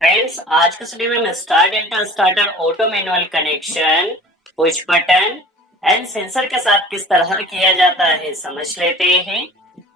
Friends, आज के video में मैं star delta starter auto manual connection, push button and sensor के साथ किस तरह किया जाता है समझ लेते हैं।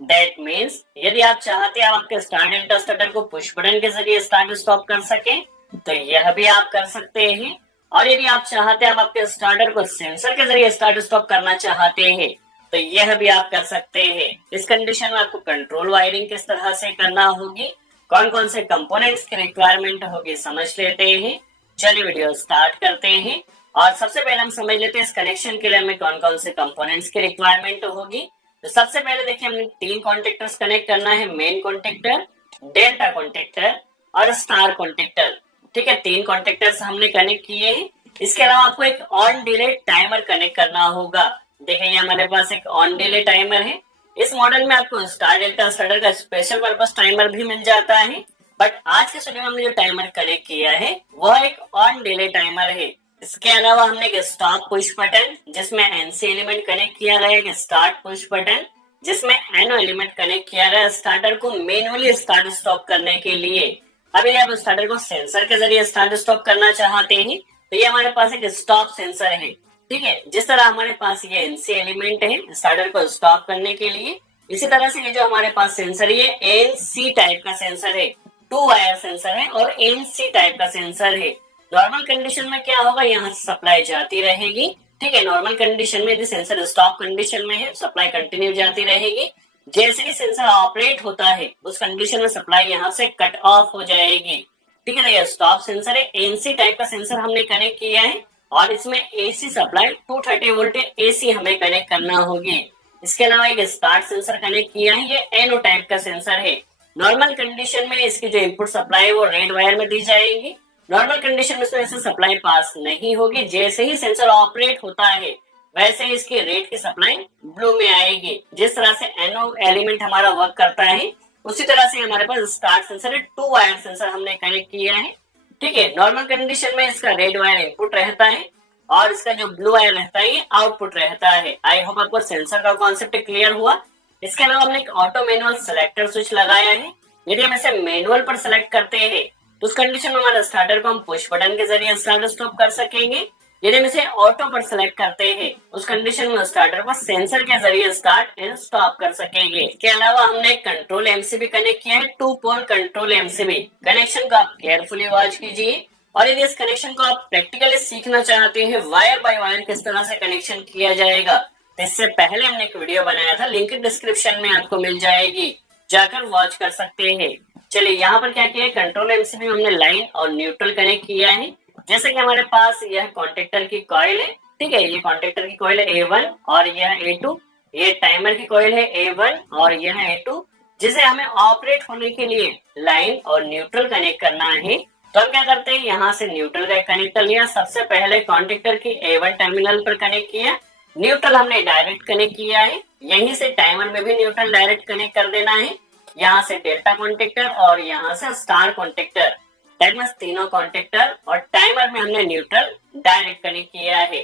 दैट मीन्स यदि आप चाहते हैं आप आपके स्टार डेल्टा स्टार्टर को पुश बटन के जरिए स्टार्ट स्टॉप कर सकें तो यह भी आप कर सकते हैं। और यदि आप चाहते हैं आप आपके स्टार्टर को सेंसर के जरिए स्टार्ट स्टॉप करना चाहते हैं तो यह भी आप कर सकते हैं। इस कंडीशन में आपको कंट्रोल वायरिंग किस तरह से करना होगी, कौन कौन से कंपोनेंट्स की रिक्वायरमेंट होगी समझ लेते हैं। चलिए वीडियो स्टार्ट करते हैं। और सबसे पहले हम समझ लेते हैं इस कनेक्शन के लिए हमें कौन कौन से कंपोनेंट्स की रिक्वायरमेंट होगी। तो सबसे पहले देखिए हमें 3 कॉन्टेक्टर्स कनेक्ट करना है, मेन कॉन्टेक्टर, डेल्टा कॉन्टेक्टर और स्टार कॉन्टेक्टर। ठीक है, 3 कॉन्टेक्टर्स हमने कनेक्ट किए हैं। इसके अलावा आपको एक ऑन डिले टाइमर कनेक्ट करना होगा। देखिए हमारे पास एक ऑन डिले टाइमर है। इस मॉडल में आपको स्टार डेल्टा स्टार्टर का स्पेशल पर्पस टाइमर भी मिल जाता है, बट आज के वीडियो में हमने जो टाइमर कनेक्ट किया है वह एक ऑन डिले टाइमर है। इसके अलावा हमने एक स्टॉप पुश बटन जिसमें एनसी एलिमेंट कनेक्ट किया गया है, स्टार्ट पुश बटन जिसमें एनओ एलिमेंट कनेक्ट किया गया स्टार्टर को मैनुअली स्टार्ट स्टॉप करने के लिए। अब यदि आप स्टार्टर को सेंसर के जरिए स्टार्ट स्टॉप करना चाहते हैं तो ये हमारे पास एक स्टॉप सेंसर है। ठीक है, जिस तरह हमारे पास ये एनसी एलिमेंट है स्टार्टर को स्टॉप करने के लिए, इसी तरह से ये जो हमारे पास सेंसर ये एनसी टाइप का सेंसर है, 2 वायर सेंसर है और एनसी टाइप का सेंसर है। नॉर्मल कंडीशन में क्या होगा, यहाँ से सप्लाई जाती रहेगी। ठीक है, नॉर्मल कंडीशन में यदि सेंसर स्टॉप कंडीशन में है सप्लाई कंटिन्यू जाती रहेगी। जैसे ही सेंसर ऑपरेट होता है उस कंडीशन में सप्लाई यहाँ से कट ऑफ हो जाएगी। ठीक है, ये स्टॉप सेंसर है, एनसी टाइप का सेंसर हमने कनेक्ट किया है और इसमें एसी सप्लाई 230 वोल्ट एसी हमें कनेक्ट करना होगी। इसके अलावा एक स्टार्ट सेंसर कनेक्ट किया है, ये एनओ टाइप का सेंसर है। नॉर्मल कंडीशन में इसकी जो इनपुट सप्लाई है वो रेड वायर में दी जाएगी। नॉर्मल कंडीशन में इसमें सप्लाई पास नहीं होगी। जैसे ही सेंसर ऑपरेट होता है वैसे ही इसकी रेड की सप्लाई ब्लू में आएगी। जिस तरह से एनओ एलिमेंट हमारा वर्क करता है उसी तरह से हमारे पास स्टार्ट सेंसर है, 2 वायर सेंसर हमने कनेक्ट किया है। ठीक है, नॉर्मल कंडीशन में इसका रेड वायर इनपुट रहता है और इसका जो ब्लू वायर रहता है ये आउटपुट रहता है। आई होप आपको सेंसर का कॉन्सेप्ट क्लियर हुआ। इसके अलावा हमने एक ऑटो मैनुअल सेलेक्टर स्विच लगाया है। यदि हम इसे मैनुअल पर सेलेक्ट करते हैं तो उस कंडीशन में हमारे स्टार्टर को हम पुश बटन के जरिए स्टार्ट स्टॉप कर सकेंगे। यदि हम इसे ऑटो पर सेलेक्ट करते हैं उस कंडीशन में स्टार्टर को सेंसर के जरिए स्टार्ट एंड स्टॉप कर सकेंगे। इसके अलावा हमने एक कंट्रोल एमसीबी कनेक्ट किया है, 2 पोल कंट्रोल एमसीबी। कनेक्शन को आप केयरफुली वॉच कीजिए और यदि इस कनेक्शन को आप प्रैक्टिकली सीखना चाहते हैं वायर बाय वायर किस तरह से कनेक्शन किया जाएगा तो इससे पहले हमने एक वीडियो बनाया था, लिंक डिस्क्रिप्शन में आपको मिल जाएगी, जाकर वॉच कर सकते हैं। चलिए यहाँ पर क्या किया है, कंट्रोल एमसीबी में हमने लाइन और न्यूट्रल कनेक्ट किया है। जैसे कि हमारे पास यह कॉन्टेक्टर की कॉइल है। ठीक है, ये कॉन्टेक्टर की कॉइल है A1 और यह A2। ये टाइमर की कॉइल है A1 और यह A2, जिसे हमें ऑपरेट होने के लिए लाइन और न्यूट्रल कनेक्ट करना है। तो हम क्या करते हैं, यहाँ से न्यूट्रल का कनेक्टर लिया। सबसे पहले कॉन्टेक्टर की A1 टर्मिनल पर कनेक्ट किया, न्यूट्रल हमने डायरेक्ट कनेक्ट किया है। यहीं से टाइमर में भी न्यूट्रल डायरेक्ट कनेक्ट कर देना है। यहाँ से डेल्टा कॉन्टेक्टर और यहाँ से स्टार कॉन्टेक्टर, दैट मींस तीनों कॉन्टेक्टर और टाइमर में हमने न्यूट्रल डायरेक्ट कनेक्ट किया है।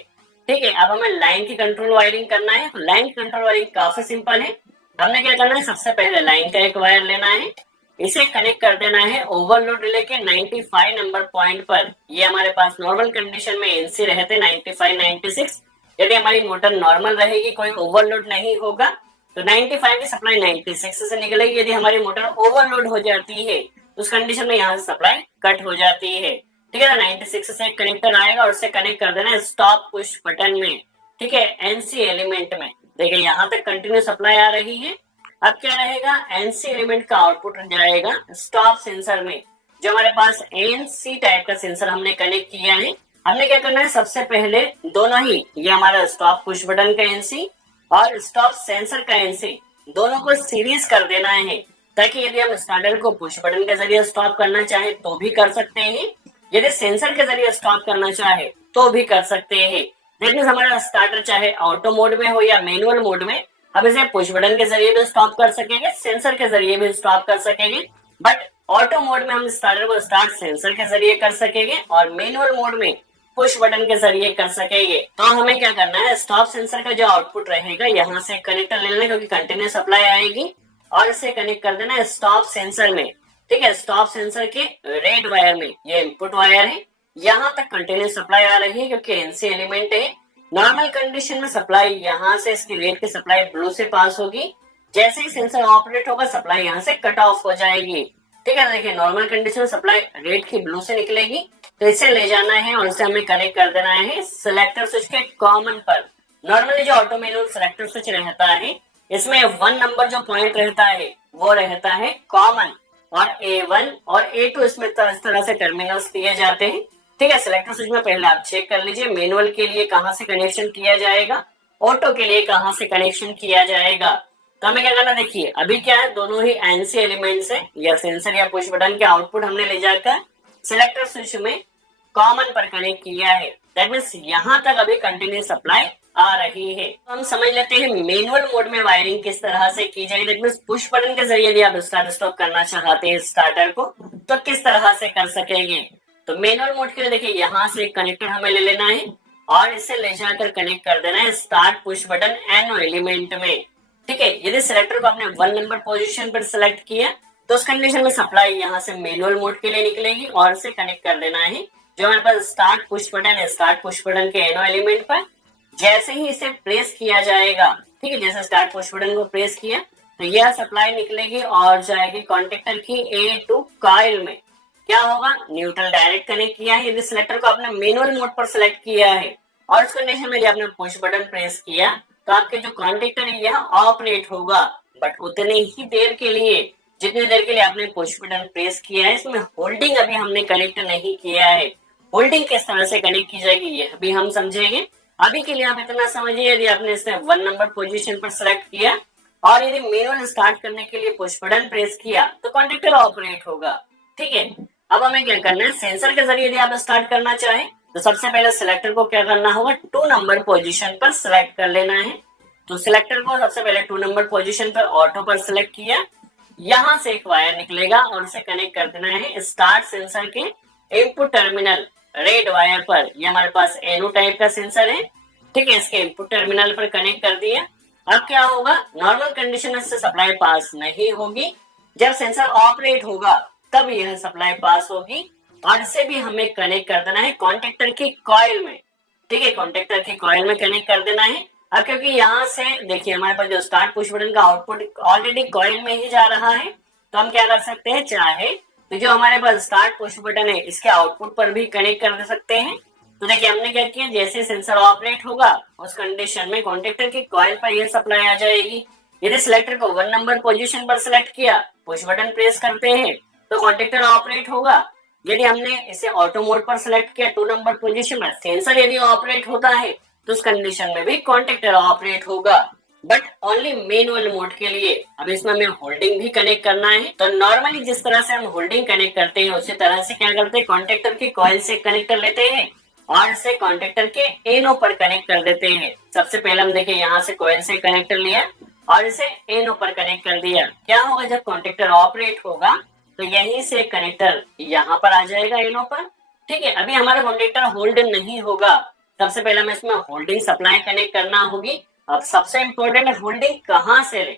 ठीक है, अब हमें लाइन की कंट्रोल वायरिंग करना है। तो लाइन की कंट्रोल वायरिंग काफी सिंपल है। हमने क्या करना है, सबसे पहले लाइन का एक वायर लेना है, इसे कनेक्ट कर देना है ओवरलोड रिले के 95 नंबर पॉइंट पर। ये हमारे पास नॉर्मल कंडीशन में एनसी रहते 95 96। यदि हमारी मोटर नॉर्मल रहेगी, कोई ओवरलोड नहीं होगा, तो 95 की सप्लाई 96 से निकलेगी। यदि हमारी मोटर ओवरलोड हो जाती है उस कंडीशन में यहाँ से सप्लाई कट हो जाती है। ठीक है, 96 से एक कनेक्टर आएगा और उसे कनेक्ट कर देना है स्टॉप पुश बटन में। ठीक है, एनसी एलिमेंट में। देखिए यहाँ तक कंटिन्यू सप्लाई आ रही है। अब क्या रहेगा, एनसी एलिमेंट का आउटपुट जाएगा स्टॉप सेंसर में, जो हमारे पास एनसी टाइप का सेंसर हमने कनेक्ट किया है। हमने क्या करना है, सबसे पहले दोनों ही, ये हमारा स्टॉप पुश बटन का एनसी और स्टॉप सेंसर का एनसी, दोनों को सीरीज कर देना है, ताकि यदि हम स्टार्टर को पुश बटन के जरिए स्टॉप करना चाहे तो भी कर सकते हैं, यदि सेंसर के जरिए स्टॉप करना चाहे तो भी कर सकते हैं। दैट मींस हमारा स्टार्टर चाहे ऑटो मोड में हो या मैनुअल मोड में, अब इसे पुश बटन के जरिए भी स्टॉप कर सकेंगे, सेंसर के जरिए भी स्टॉप कर सकेंगे। बट ऑटो मोड में हम स्टार्टर को स्टार्ट सेंसर के जरिए कर सकेंगे और मैनुअल मोड में पुश बटन के जरिए कर सकेंगे। तो हमें क्या करना है, स्टॉप सेंसर का जो आउटपुट रहेगा यहाँ से कनेक्टर ले लेना, क्योंकि कंटिन्यू सप्लाई आएगी, और इसे कनेक्ट कर देना है स्टॉप सेंसर में। ठीक है, स्टॉप सेंसर के रेड वायर में ये इनपुट वायर है, यहाँ तक कंटिन्यूस सप्लाई आ रही है क्योंकि एनसी एलिमेंट है। नॉर्मल कंडीशन में सप्लाई यहाँ से इसकी रेड की सप्लाई ब्लू से पास होगी, जैसे ही सेंसर ऑपरेट होगा सप्लाई यहाँ से कट ऑफ हो जाएगी। ठीक है, देखिए नॉर्मल कंडीशन में सप्लाई रेड की ब्लू से निकलेगी, तो इसे ले जाना है और इसे हमें कनेक्ट कर देना है सिलेक्टर स्विच के कॉमन पर। नॉर्मली जो ऑटो मैनुअल सिलेक्टर स्विच रहता है इसमें 1 नंबर जो पॉइंट रहता है वो रहता है कॉमन, और A1 और A2 इसमें इस तरह से टर्मिनल्स दिए जाते हैं। ठीक है, सिलेक्टर स्विच में पहले आप चेक कर लीजिए मैनुअल के लिए कहां से कनेक्शन किया जाएगा, ऑटो के लिए कहां से कनेक्शन किया जाएगा। तो हमें क्या करना, देखिए अभी क्या है, दोनों ही एनसी एलिमेंट्स है, या सेंसर या पुश बटन के आउटपुट हमने ले जाकर सिलेक्टर स्विच में कॉमन पर कनेक्ट किया है। दैट मींस यहां तक अभी कंटिन्यूस सप्लाई आ रही है। तो हम समझ लेते हैं मैनुअल मोड में वायरिंग किस तरह से की जाए। दैट मींस पुश बटन के जरिए यदि आप स्टार्ट स्टॉप करना चाहते हैं स्टार्टर को तो किस तरह से कर सकेंगे। तो मैनुअल मोड के लिए देखिए यहाँ से एक कनेक्टर हमें ले लेना है और इसे ले जाकर कनेक्ट कर देना है स्टार्ट पुश बटन एनो एलिमेंट में। ठीक है, यदि सिलेक्टर को आपने 1 नंबर पोजीशन पर सिलेक्ट किया तो उस कंडीशन में सप्लाई यहाँ से मैनुअल मोड के लिए निकलेगी और इसे कनेक्ट कर देना है जो हमारे पास स्टार्ट पुश बटन है, स्टार्ट पुश बटन के एनो एलिमेंट पर। जैसे ही इसे प्रेस किया जाएगा, ठीक है, जैसे स्टार्ट पुश बटन को प्रेस किया तो यह सप्लाई निकलेगी और जाएगी कॉन्टेक्टर की A2 कॉइल में। क्या होगा, न्यूट्रल डायरेक्ट कनेक्ट किया है यदि सिलेक्टर को आपने मैनुअल मोड पर सिलेक्ट किया है, और उस कंडीशन में जब आपने पुश बटन प्रेस किया तो आपके जो कॉन्टेक्टर है यह ऑपरेट होगा, बट उतने ही देर के लिए जितनी देर के लिए आपने पुश बटन प्रेस किया है। इसमें होल्डिंग अभी हमने कनेक्ट नहीं किया है, होल्डिंग किस तरह से कनेक्ट की जाएगी यह भी हम समझेंगे। अभी के लिए आप इतना समझिए, यदि आपने इसे 1 नंबर पोजीशन पर सिलेक्ट किया और यदि मैनुअल स्टार्ट करने के लिए पुश बटन प्रेस किया तो कॉन्टेक्टर ऑपरेट होगा। ठीक है, अब हमें क्या करना है, सेंसर के जरिए यदि आप स्टार्ट करना चाहें तो सबसे पहले सिलेक्टर को क्या करना होगा, 2 नंबर पोजीशन पर सिलेक्ट कर लेना है। तो सिलेक्टर को सबसे पहले 2 नंबर पोजीशन पर ऑटो पर सिलेक्ट किया, यहां से एक वायर निकलेगा और उसे कनेक्ट कर देना है स्टार्ट सेंसर के इनपुट टर्मिनल रेड वायर पर। ये हमारे पास एनो टाइप का सेंसर है, ठीक है, इसके इनपुट टर्मिनल पर कनेक्ट कर दिया। अब क्या होगा, नॉर्मल कंडीशन में से सप्लाई पास नहीं होगी, जब सेंसर ऑपरेट होगा तब यह सप्लाई पास होगी, और इसे भी हमें कनेक्ट कर देना है कॉन्टेक्टर की कॉइल में। ठीक है, कॉन्टेक्टर की कॉइल में कनेक्ट कर देना है। अब क्योंकि यहाँ से देखिए हमारे पास जो स्टार्ट पुश बटन का आउटपुट ऑलरेडी कॉइल में ही जा रहा है, तो हम क्या कर सकते हैं, चाहे तो जो हमारे पास स्टार्ट पुश बटन है इसके आउटपुट पर भी कनेक्ट कर सकते हैं। तो देखिए हमने क्या किया, जैसे सेंसर ऑपरेट होगा उस कंडीशन में कॉन्टेक्टर की कॉइल पर यह सप्लाई आ जाएगी। यदि सिलेक्टर को 1 नंबर पोजीशन पर सिलेक्ट किया, पुश बटन प्रेस करते हैं तो कॉन्टेक्टर ऑपरेट होगा। यदि हमने इसे ऑटो मोड पर सिलेक्ट किया 2 नंबर पोजीशन में, सेंसर यदि ऑपरेट होता है तो उस कंडीशन में भी कॉन्टेक्टर ऑपरेट होगा, बट ओनली मैनुअल मोड के लिए। अब इसमें हमें होल्डिंग भी कनेक्ट करना है, तो नॉर्मली जिस तरह से हम होल्डिंग कनेक्ट करते हैं उसी तरह से क्या करते हैं, कॉन्टेक्टर की कॉइल से कनेक्ट कर लेते हैं और इसे कॉन्टेक्टर के एनो पर कनेक्ट कर देते हैं। सबसे पहले हम देखिए यहाँ से कॉइल से कनेक्ट कर लिया और इसे एनो पर कनेक्ट कर दिया। क्या होगा, जब कॉन्टेक्टर ऑपरेट होगा तो यहीं से कनेक्टर यहाँ पर आ जाएगा एनो पर। ठीक है, अभी हमारा कॉन्टेक्टर होल्ड नहीं होगा, सबसे पहले हमें इसमें होल्डिंग सप्लाई कनेक्ट करना होगी। अब सबसे इंपॉर्टेंट है होल्डिंग कहाँ से ले।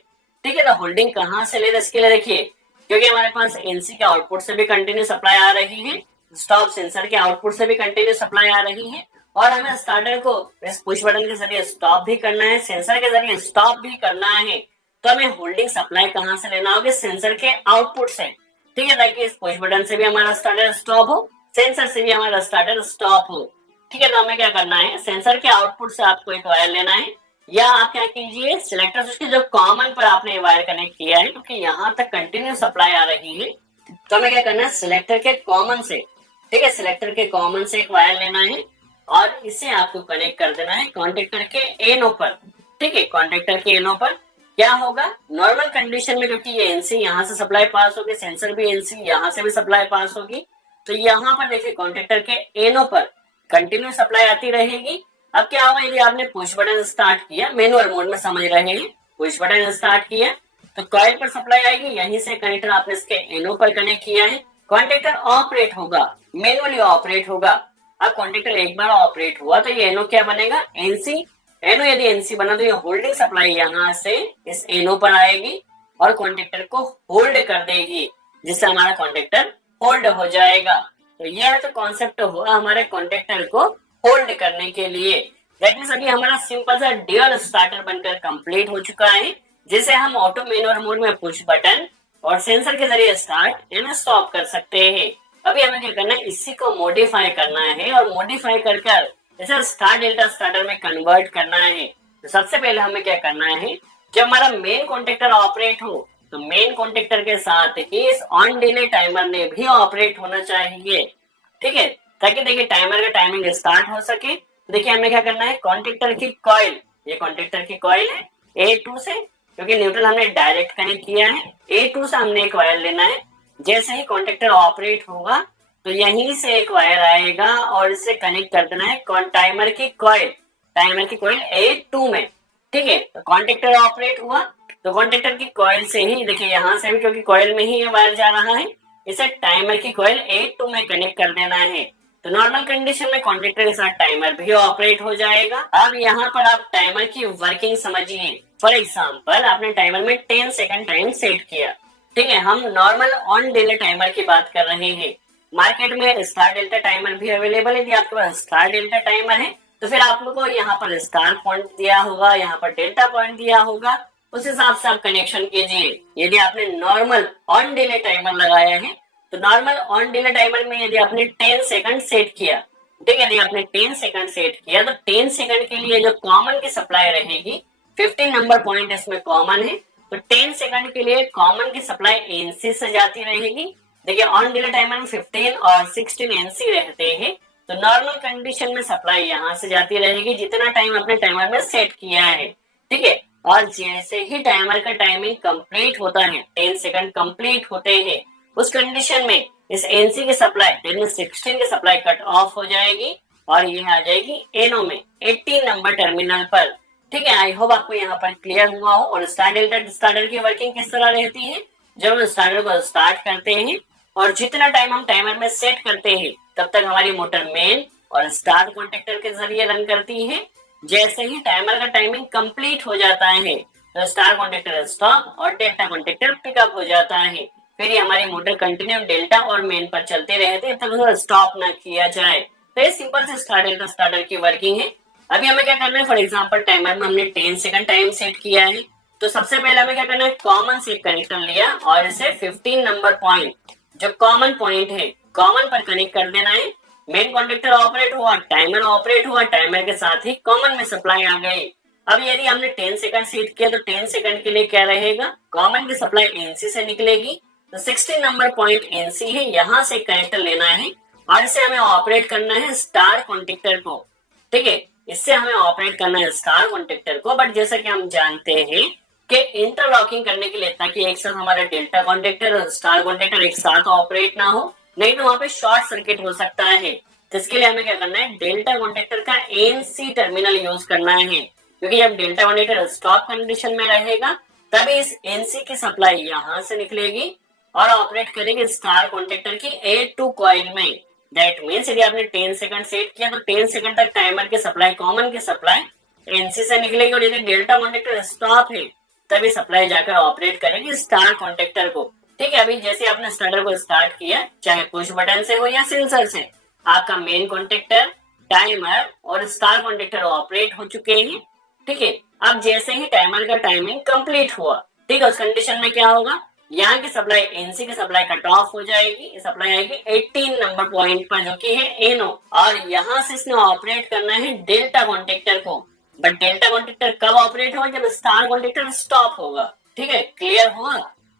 ठीक है, तो होल्डिंग कहाँ से ले, इसके लिए देखिए क्योंकि हमारे पास एनसी के आउटपुट से भी कंटिन्यू सप्लाई आ रही है, स्टॉप सेंसर के आउटपुट से भी कंटिन्यू सप्लाई आ रही है, और हमें स्टार्टर को इस पुश बटन के जरिए स्टॉप भी करना है, सेंसर के जरिए स्टॉप भी करना है। तो हमें होल्डिंग सप्लाई कहाँ से लेना होगी, सेंसर के आउटपुट से। ठीक है, ताकि इस पुश बटन से भी हमारा स्टार्टर स्टॉप हो, सेंसर से भी हमारा स्टार्टर स्टॉप हो। ठीक है, तो हमें क्या करना है, सेंसर के आउटपुट से आपको एक वायर लेना है, या आप क्या कीजिए सिलेक्टर स्विच के जो कॉमन पर आपने वायर कनेक्ट किया है, क्योंकि यहाँ तक कंटिन्यू सप्लाई आ रही है, तो हमें क्या करना है, सिलेक्टर के कॉमन से, ठीक है, सिलेक्टर के कॉमन से एक वायर लेना है और इसे आपको कनेक्ट कर देना है कॉन्टेक्टर के एनो पर। ठीक है, कॉन्टेक्टर के एनो पर क्या होगा, नॉर्मल कंडीशन में क्योंकि ये एनसी यहाँ से सप्लाई पास होगी, सेंसर भी एनसी यहाँ से भी सप्लाई पास होगी, तो यहाँ पर देखिए कॉन्टेक्टर के एनो पर कंटिन्यू सप्लाई आती रहेगी। अब क्या होगा, यदि आपने पुश बटन स्टार्ट किया, मैनुअल मोड में समझ रहे हैं, पुश बटन स्टार्ट किया तो कॉइल पर सप्लाई आएगी, यहीं से कनेक्टर आपने इसके एनो पर कनेक्ट किया है, कॉन्टेक्टर ऑपरेट होगा, मैनुअली ऑपरेट होगा। अब कॉन्टेक्टर एक बार ऑपरेट हुआ तो ये एनो क्या बनेगा, एनसी। एनो यदि एनसी बना तो ये होल्डिंग सप्लाई यहाँ से इस एनो पर आएगी और कॉन्टेक्टर को होल्ड कर देगी। जिससे हमारा कॉन्टेक्टर होल्ड हो जाएगा। तो यह तो कॉन्सेप्ट हुआ हमारे कॉन्टेक्टर को होल्ड करने के लिए। दैट मींस अभी हमारा सिंपल सा ड्यूअल स्टार्टर बनकर कंप्लीट हो चुका है, जिसे हम ऑटो मैनुअल मोड में पुश बटन और सेंसर के जरिए स्टार्ट एंड स्टॉप कर सकते हैं। अभी हमें क्या करना है, इसी को मॉडिफाई करना है और मॉडिफाई कर इसे स्टार डेल्टा स्टार्टर में कन्वर्ट करना है। तो सबसे पहले हमें क्या करना है, जब हमारा मेन कॉन्टेक्टर ऑपरेट हो तो मेन कॉन्टेक्टर के साथ ही इस ऑन डिले टाइमर ने भी ऑपरेट होना चाहिए। ठीक है, ताकि देखिए टाइमर का टाइमिंग स्टार्ट हो सके। तो देखिए हमें क्या करना है, कॉन्टेक्टर की कॉइल, ये कॉन्टेक्टर की कॉइल है A2 से, क्योंकि न्यूट्रल हमने डायरेक्ट कनेक्ट किया है, A2 से हमने एक वायर लेना है। जैसे ही कॉन्टेक्टर ऑपरेट होगा तो यहीं से एक वायर आएगा और इसे कनेक्ट कर देना है टाइमर की कॉइल A2 में। ठीक है, तो कॉन्टेक्टर ऑपरेट हुआ तो कॉन्टेक्टर की कॉइल से ही, देखिए यहाँ से भी क्योंकि कॉइल में ही ये वायर जा रहा है, इसे टाइमर की कॉइल A2 में कनेक्ट कर देना है। तो नॉर्मल कंडीशन में कॉन्टेक्टर के साथ टाइमर भी ऑपरेट हो जाएगा। अब यहाँ पर आप टाइमर की वर्किंग समझिए। फॉर एग्जाम्पल आपने टाइमर में 10 सेकंड टाइम सेट किया। ठीक है, हम नॉर्मल ऑन डिले टाइमर की बात कर रहे हैं। मार्केट में स्टार डेल्टा टाइमर भी अवेलेबल है। यदि आपके पास स्टार डेल्टा टाइमर है तो फिर आप लोगों को यहाँ पर स्टार पॉइंट दिया होगा, यहाँ पर डेल्टा पॉइंट दिया होगा, उस हिसाब से आप कनेक्शन कीजिए। यदि आपने नॉर्मल ऑन डिले टाइमर लगाया है तो नॉर्मल ऑन डिले टाइमर में यदि आपने 10 सेकंड सेट किया, ठीक है, यदि आपने 10 सेकंड सेट किया तो 10 सेकंड के लिए जो कॉमन की सप्लाई रहेगी, 15 नंबर पॉइंट इसमें कॉमन है, तो 10 सेकंड के लिए कॉमन की सप्लाई एनसी से जाती रहेगी। देखिए ऑन डिले टाइमर में 15 और 16 एनसी रहते हैं, तो नॉर्मल कंडीशन में सप्लाई यहाँ से जाती रहेगी जितना टाइम आपने टाइमर में सेट किया है। ठीक है, और जैसे ही टाइमर का टाइमिंग कंप्लीट होता है, 10 सेकंड कंप्लीट होते हैं, उस कंडीशन में इस एनसी की सप्लाई 16 की सप्लाई कट ऑफ हो जाएगी और यह आ जाएगी एनो में 18 नंबर टर्मिनल पर। ठीक है, आई होप आपको यहाँ पर क्लियर हुआ हो। और स्टार्टर की वर्किंग किस तरह रहती है, जब हम स्टार्टर को स्टार्ट करते हैं और जितना टाइम हम टाइमर में सेट करते हैं तब तक हमारी मोटर मेन और स्टार कॉन्टेक्टर के जरिए रन करती है। जैसे ही टाइमर का टाइमिंग कंप्लीट हो जाता है तो स्टार कॉन्टेक्टर स्टॉप और डेल्टा कॉन्टेक्टर पिकअप हो जाता है। फिर ये हमारी मोटर कंटिन्यू डेल्टा और मेन पर चलते रहते हैं तब तक स्टॉप ना किया जाए। तो ये सिंपल से स्टार डेल्टा स्टार्टर की वर्किंग है। अभी हमें क्या करना है, फॉर एग्जांपल टाइमर में हमने 10 सेकंड टाइम सेट किया है, तो सबसे पहले हमें क्या करना है, कॉमन से कनेक्टर लिया और इसे 15 नंबर पॉइंट, जो कॉमन पॉइंट है, कॉमन पर कनेक्ट कर देना है। मेन कॉन्टेक्टर ऑपरेट हुआ, टाइमर ऑपरेट हुआ, टाइमर के साथ ही कॉमन में सप्लाई आ गई। अब यदि हमने 10 सेकंड सेट किया तो 10 सेकंड के लिए क्या रहेगा, कॉमन की सप्लाई एनसी से निकलेगी, तो 16 नंबर पॉइंट एनसी है, यहाँ से कनेक्टर लेना है और इसे हमें ऑपरेट करना है स्टार कॉन्टेक्टर को। ठीक है, इससे हमें ऑपरेट करना है स्टार कॉन्टेक्टर को। बट जैसा कि हम जानते हैं कि इंटरलॉकिंग करने के लिए, ताकि एक साथ हमारा डेल्टा कॉन्टेक्टर और स्टार कॉन्टेक्टर एक साथ ऑपरेट ना हो, नहीं तो वहां पे शॉर्ट सर्किट हो सकता है। तो इसके लिए हमें क्या करना है, डेल्टा कॉन्टेक्टर का एनसी टर्मिनल यूज करना है, क्योंकि जब डेल्टा कॉन्टेक्टर स्टॉप कंडीशन में रहेगा तभी इस एनसी की सप्लाई यहाँ से निकलेगी और ऑपरेट करेगी स्टार कॉन्टेक्टर की A2 कॉइल में। दैट मींस यदि आपने 10 सेकंड सेट किया तो 10 सेकंड तक टाइमर की सप्लाई, कॉमन की सप्लाई एनसी से निकलेगी और यदि डेल्टा कॉन्टेक्टर स्टॉप है तभी सप्लाई जाकर ऑपरेट करेगी स्टार कॉन्टेक्टर को। ठीक है, अभी जैसे आपने स्टार्टर को स्टार्ट किया, चाहे पुश बटन से हो या सेंसर से, आपका मेन कॉन्टेक्टर, टाइमर और स्टार कॉन्टेक्टर ऑपरेट हो चुके हैं। ठीक है, अब जैसे ही टाइमर का टाइमिंग कंप्लीट हुआ, ठीक है, उस कंडीशन में क्या होगा, यहाँ की सप्लाई एनसी की सप्लाई कट ऑफ हो जाएगी, सप्लाई आएगी 18 नंबर पॉइंट पर जो कि है एनो, और यहाँ से इसने ऑपरेट करना है डेल्टा कॉन्टेक्टर को। बट डेल्टा कॉन्टेक्टर कब ऑपरेट होगा, जब स्टार कॉन्टेक्टर स्टॉप होगा। ठीक है, क्लियर हुआ।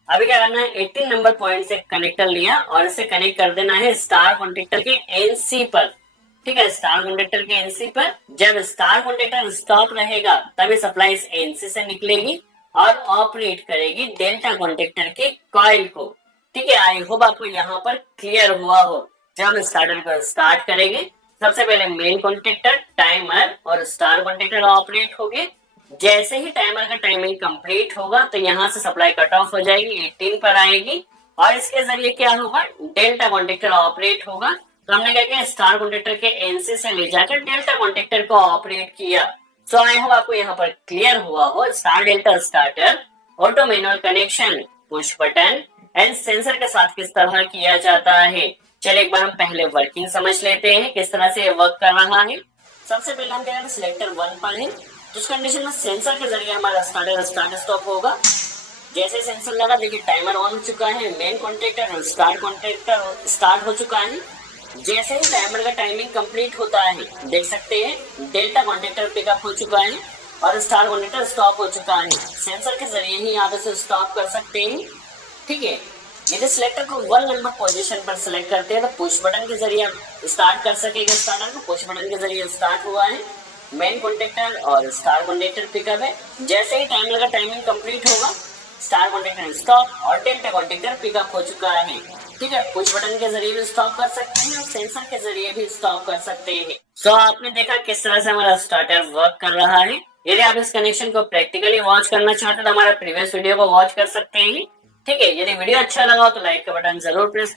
अभी क्या करना है, 18 नंबर पॉइंट से कनेक्टर लिया और इसे कनेक्ट कर देना है स्टार कॉन्टेक्टर के एनसी पर। ठीक है, स्टार कॉन्टेक्टर के एनसी पर जब स्टार कॉन्टेक्टर स्टॉप रहेगा तभी सप्लाई इस एनसी से निकलेगी और ऑपरेट करेगी डेल्टा कॉन्टेक्टर के कॉइल को। ठीक है, आई होप आपको यहाँ पर क्लियर हुआ हो। जब हम स्टार्टर को स्टार्ट करेंगे, सबसे पहले मेन कॉन्टेक्टर, टाइमर और स्टार कॉन्टेक्टर ऑपरेट होंगे। जैसे ही टाइमर का टाइमिंग कंप्लीट होगा तो यहाँ से सप्लाई कट ऑफ हो जाएगी, 18 पर आएगी और इसके जरिए क्या होगा, डेल्टा कॉन्टेक्टर ऑपरेट होगा। तो हमने क्या किया, स्टार कॉन्टेक्टर के एनसी से ले जाकर डेल्टा कॉन्टेक्टर को ऑपरेट किया। सो आई होप आपको यहाँ पर क्लियर हुआ हो। Star delta starter, auto manual connection, push button and sensor के साथ किस तरह किया जाता है। चलिए एक बार हम पहले वर्किंग समझ लेते हैं किस तरह से ये वर्क कर रहा है। सबसे पहले हम क्या करें, सिलेक्टर 1 पर है, तो उस कंडीशन में सेंसर के जरिए हमारा स्टार्ट स्टॉप होगा। जैसे सेंसर लगा, देखिए टाइमर ऑन हो चुका है, मेन कॉन्टेक्टर और स्टार्ट कॉन्टेक्टर स्टार्ट हो चुका है। जैसे ही टाइमर का टाइमिंग कंप्लीट होता है, देख सकते हैं डेल्टा कॉन्टेक्टर पिकअप हो चुका है और स्टार कॉन्टेक्टर स्टॉप हो चुका है। सेंसर के जरिए ही आप इसे स्टॉप कर सकते हैं। ठीक है, यदि सिलेक्टर को 1 नंबर पोजीशन पर सिलेक्ट करते हैं तो पुश बटन के जरिए स्टार्ट कर सकेगा। स्टार्टर को पुश बटन के जरिए स्टार्ट हुआ है, मेन कॉन्टेक्टर और स्टार कॉन्टेक्टर पिकअप है। जैसे ही टाइमर का टाइमिंग कंप्लीट होगा, स्टार कॉन्टेक्टर स्टॉप और डेल्टा कॉन्टेक्टर पिकअप हो चुका है। ठीक है, पुश बटन के जरिए भी स्टॉप कर सकते हैं और सेंसर के जरिए भी स्टॉप कर सकते हैं। सो आपने देखा किस तरह से हमारा स्टार्टर वर्क कर रहा है। यदि आप इस कनेक्शन को प्रैक्टिकली वॉच करना चाहते हैं तो हमारा प्रीवियस वीडियो को वॉच कर सकते हैं। ठीक है, यदि वीडियो अच्छा लगा हो तो लाइक का बटन जरूर प्रेस